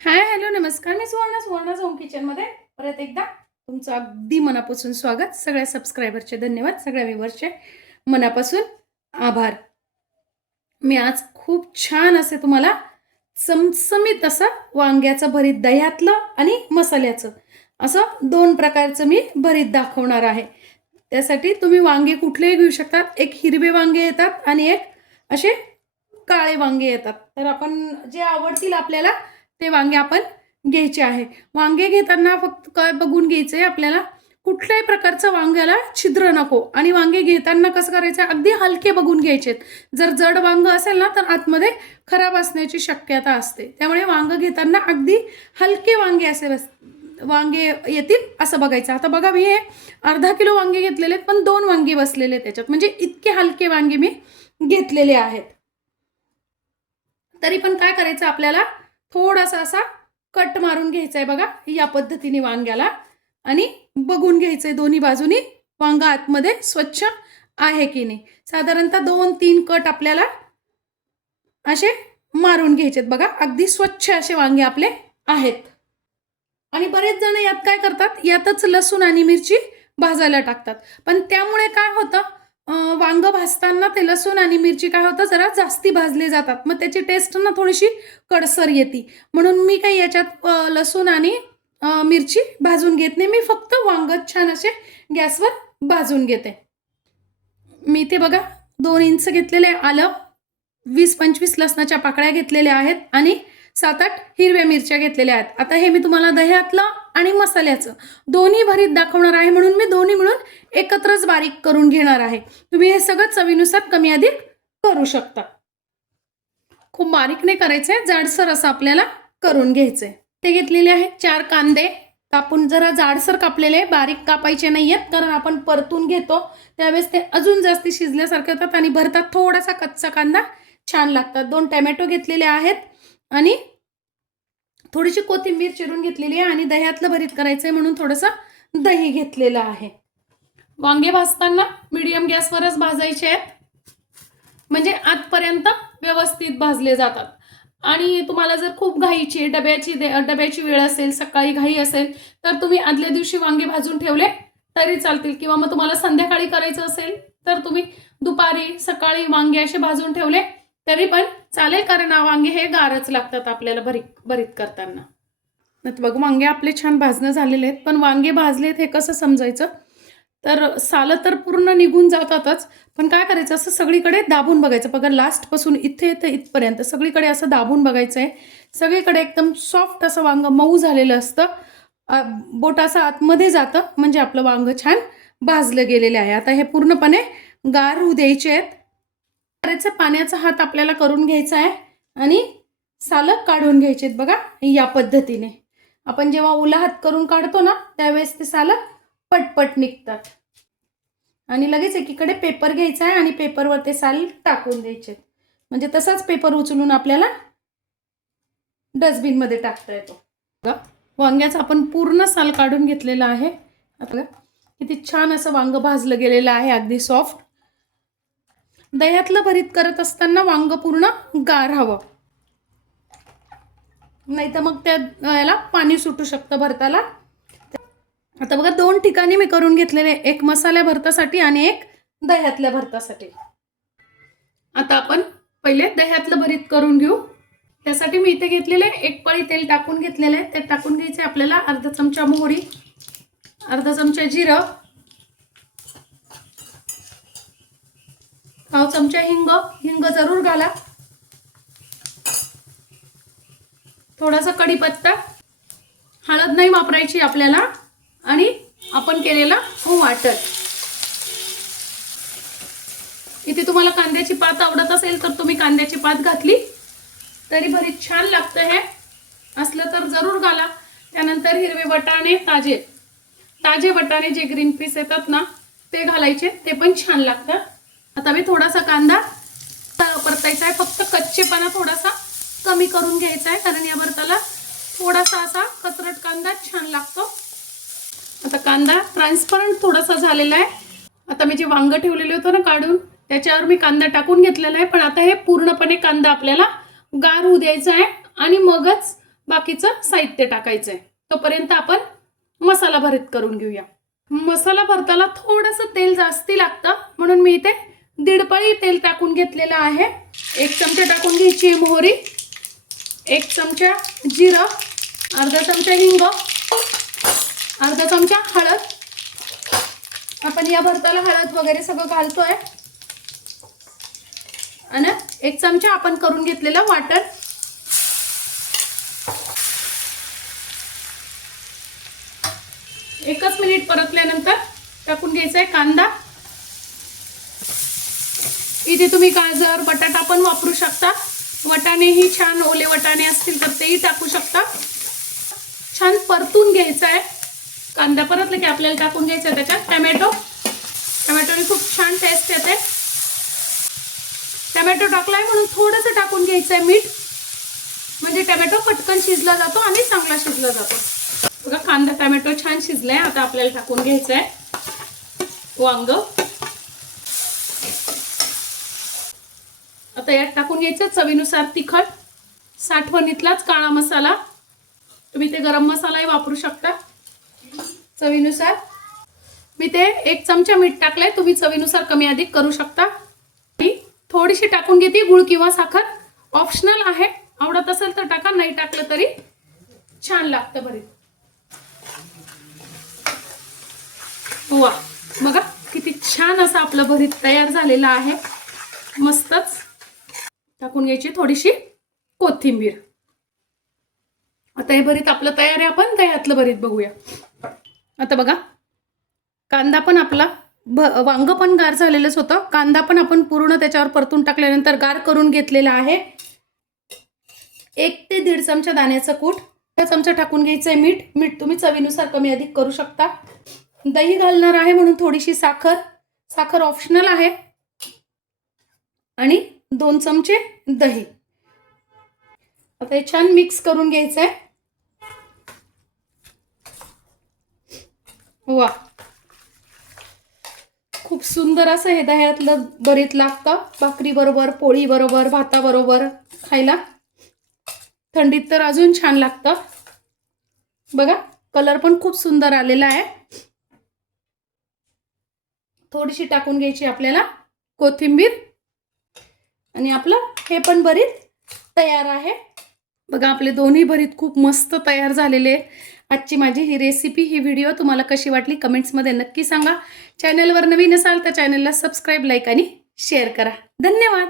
Hi hello नमस्कार. मी Suvarna Suvarna home किचनमध्ये परत एकदा तुमचं अगदी मनापासून स्वागत. सगळ्या सबस्क्रायबरचे धन्यवाद सगळ्या व्ह्युअर्सचे मनापासून आभार. मी आज खूप छान असे तुम्हाला चमचमीत असं वांग्याचं भरीत दह्यातलं आणि मसाल्याचं असं दोन प्रकारचं मी भरीत दाखवणार आहे. त्यासाठी तुम्ही वांगे कुठलेही घेऊ शकतात एक हिरवे वांगे येतात आणि एक असे काळे वांगे येतात. तर आपण जे आवडतील आपल्याला ते वांगे आपण घ्यायचे आहे. वांगे घेताना फक्त काय बघून घ्यायचे आपल्याला कुठल्याही प्रकारचं वांग्याला छिद्र नको. आणि वांगे घेताना कसं करायचं? अगदी हलके बघून घ्यायचे जर जड वांग असेल ना तर आतमध्ये खराब असण्याची शक्यता असते. त्यामुळे वांग घेताना अगदी हलके वांगे असे बस वांगे येतील असं बघायचं. आता बघा मी हे अर्धा किलो वांगे घेतलेले आहेत पण दोन वांगे बसलेले आहेत त्याच्यात. म्हणजे इतके हलके वांगे मी घेतलेले आहेत. तरी पण काय करायचं आपल्याला? थोडासा असा कट मारून घ्यायचा आहे बघा या पद्धतीने वांग्याला. आणि बघून घ्यायचंय दोन्ही बाजूनी वांगा आतमध्ये स्वच्छ आहे की नाही. साधारणतः दोन तीन कट आपल्याला असे मारून घ्यायचेत बघा अगदी स्वच्छ असे वांगे आपले आहेत. आणि बरेच जण यात काय करतात यातच लसूण आणि मिरची भाजायला टाकतात. पण त्यामुळे काय होतं अं, वांग भाजताना ते लसूण आणि मिरची काय होतं जरा जास्ती भाजले जातात. मग त्याची टेस्ट ना थोडीशी कडसर येते. म्हणून मी काही याच्यात अ, लसूण आणि अ, मिरची भाजून घेत नाही. मी फक्त वांग छान असे गॅसवर भाजून घेते. मी ते बघा दोन इंच घेतलेले आलं वीस पंचवीस लसणाच्या पाकळ्या घेतलेल्या आहेत आणि सात आठ हिरव्या मिरच्या घेतलेल्या आहेत. आता हे मी तुम्हाला दह्यातलं आणि मसाल्याचं. दोन्ही भरीत दाखवणार आहे म्हणून मी दोन्ही मिळून एकत्रच बारीक करून घेणार आहे. तुम्ही हे सगळं चवीनुसार कमी अधिक करू शकता. खूप बारीक नाही करायचंय जाडसर असं आपल्याला करून घ्यायचंय. ते घेतलेले आहे चार कांदे. कापून जरा जाडसर कापलेले बारीक कापायचे नाही आहेत कारण आपण परतून घेतो. त्यावेळेस ते अजून जास्ती शिजल्यासारखे होतात आणि भरतात. थोडासा कच्चा कांदा छान लागतात. दोन टॅमॅटो घेतलेले आहेत आणि थोडीशी कोथिंबीर चिरून घेतलेली आहे आणि दह्यातलं भरीत करायचं आहे म्हणून थोडंसं दही घेतलेलं आहे. वांगे भाजताना मिडियम गॅसवरच भाजायचे आहेत. म्हणजे आतपर्यंत व्यवस्थित भाजले जातात. आणि तुम्हाला जर खूप घाईची डब्याची दे- डब्याची वेळ असेल सकाळी घाई असेल तर तुम्ही आदल्या दिवशी वांगे भाजून ठेवले तरी चालतील. किंवा मग तुम्हाला संध्याकाळी करायचं असेल तर तुम्ही दुपारी सकाळी वांगे असे भाजून ठेवले तरी पण चालेल कारण वांगे हे गारच लागतात आपल्याला भरीत भरीत करताना. नाही बघ वांगे आपले छान भाजणं झालेले आहेत पण वांगे भाजलेत हे कसं समजायचं? तर सालं तर पूर्ण निघून जातातच पण काय करायचं? असं सगळीकडे दाबून बघायचं. बघा लास्टपासून इथे ते इथपर्यंत सगळीकडे असं दाबून बघायचं आहे सगळीकडे एकदम सॉफ्ट असं वांग मऊ झालेलं असतं. बोट असं आतमध्ये जातं म्हणजे आपलं वांग छान भाजलं गेलेलं आहे. आता हे पूर्णपणे गार होऊ द्यायचे आहेत. करायचं पाण्याचा हात आपल्याला करून घ्यायचा आहे आणि सालं काढून घ्यायचे आहेत बघा या पद्धतीने. आपण जेव्हा ओला हात करून काढतो ना त्यावेळेस ते सालं पटपट निघतात. आणि लगेच एकीकडे पेपर घ्यायचा आहे आणि पेपरवर ते साल टाकून द्यायचे म्हणजे तसाच पेपर उचलून आपल्याला डस्टबिनमध्ये टाकता येतो. बघा, वांग्याचा आपण पूर्ण साल काढून घेतलेला आहे. आता किती छान असं वांग भाजलं गेलेलं आहे अगदी सॉफ्ट दह्यातलं भरीत करत असताना वांग पूर्ण गार हवं. नाही तर मग त्या याला पाणी सुटू शकतं भरताला. आता बघा दोन ठिकाणी मी करून घेतलेले एक मसाल्या भरतासाठी आणि एक दह्यातल्या भरतासाठी. आता आपण पहिले दह्यातलं भरीत करून घेऊ. त्यासाठी मी इथे घेतलेले एक पळी तेल टाकून घेतलेले ते टाकून घ्यायचे आपल्याला अर्धा चमचा मोहरी अर्धा चमचा जिरं पाव चमचा हिंग हिंग जरूर घाला. थोडासा कढीपत्ता. हळद नाही वापरायची आपल्याला. आणि आपण केलेला हो वाटत इथे तुम्हाला कांद्याची पात आवडत असेल तर तुम्ही कांद्याची पात घातली. तरी भरी छान लागतं हे. असलं तर जरूर घाला. त्यानंतर हिरवे वटाणे ताजे. ताजे वटाणे जे ग्रीन पीस येतात ना ते घालायचे. ते पण छान लागतात. आता मी थोडासा कांदा परतायचा आहे फक्त कच्चेपणा थोडासा कमी करून घ्यायचा आहे कारण या भरताला थोडासा असा कचरट कांदा छान लागतो. आता कांदा ट्रान्सपरंट थोडासा झालेला आहे आता मी जे वांग ठेवलेले होतं ना काढून त्याच्यावर मी कांदा टाकून घेतलेला आहे. पण आता हे पूर्णपणे कांदा आपल्याला गार होऊ द्यायचा आहे आणि मगच बाकीचं साहित्य टाकायचं आहे तोपर्यंत आपण मसाला भरीत करून घेऊया. मसाला भरताना थोडंसं तेल जास्ती लागतं म्हणून मी इथे दीडपळी तेल टाकून घेतलेलं आहे. एक चमचा टाकून घ्यायची आहे मोहरी. एक चमचा जिरं. अर्धा चमचा हिंग. अर्धा चमचा हळद. आपण या भरताला हळद वगैरे सगळं घालतोय. आणि एक चमचा आपण करून घेतलेलं वाटण. एकच मिनिट परतल्यानंतर टाकून घ्यायचा आहे कांदा. इथे तुम्ही गाजर बटाटा पण वापरू शकता. वटाणेही छान ओले वटाणे असतील तर तेही टाकू शकता. छान परतून घ्यायचं आहे. कांदा परतला की आपल्याला टाकून घ्यायचं आहे त्याच्यात टमॅटो. टमॅटोने खूप छान टेस्ट येते. टमॅटो टाकलाय म्हणून थोडंसं टाकून घ्यायचं आहे मीठ. म्हणजे टमॅटो पटकन शिजला जातो आणि चांगला शिजला जातो. बघा कांदा टमॅटो छान शिजलाय. आता आपल्याला टाकून घ्यायचं आहे वांग. आता यात टाकून घ्यायचं. चवीनुसार तिखट साठवणीतलाच काळा मसाला. तुम्ही ते गरम मसालाही वापरू शकता. चवीनुसार. मी ते एक चमचा मीठ टाकलंय. तुम्ही चवीनुसार कमी अधिक करू शकता. आणि थोडीशी टाकून घेते. गुळ किंवा साखर. ऑप्शनल आहे. आवडत असेल तर टाका. नाही टाकलं तरी छान लागतं भरीत वा. बघा किती छान असं आपलं भरीत तयार झालेलं आहे. मस्तच. टाकून घ्यायची थोडीशी कोथिंबीर. आता हे भरीत आपलं तयार आहे आपण दह्यातलं भरीत बघूया. आता बघा कांदा पण आपला भ वांग पण गार झालेलंच होतं. कांदा पण आपण पूर्ण त्याच्यावर परतून टाकल्यानंतर गार करून घेतलेला आहे. एक ते दीड चमचा दाण्याचं कूट त्या चमचा टाकून घ्यायचं आहे मीठ. मीठ तुम्ही चवीनुसार कमी अधिक करू शकता. दही घालणार आहे म्हणून थोडीशी साखर. साखर ऑप्शनल आहे. आणि दोन चमचे दही. आता हे छान मिक्स करून घ्यायचं आहे वा. खूप सुंदर असं हे दह्यातलं बरीत लागतं. भाकरी बरोबर पोळी बरोबर भाताबरोबर खायला. थंडीत तर अजून छान लागतं. बघा कलर पण खूप सुंदर आलेला आहे. थोडीशी टाकून घ्यायची आपल्याला कोथिंबीर. आणि आपलं हे पण भरीत तयार आहे. बघा आपले दोन्ही भरीत खूप मस्त तयार झालेले आहेत. आजची माझी ही रेसिपी ही व्हिडिओ तुम्हाला कशी वाटली कमेंट्समध्ये नक्की सांगा. चॅनलवर नवीन असाल तर चॅनलला सबस्क्राईब लाईक आणि शेअर करा. धन्यवाद!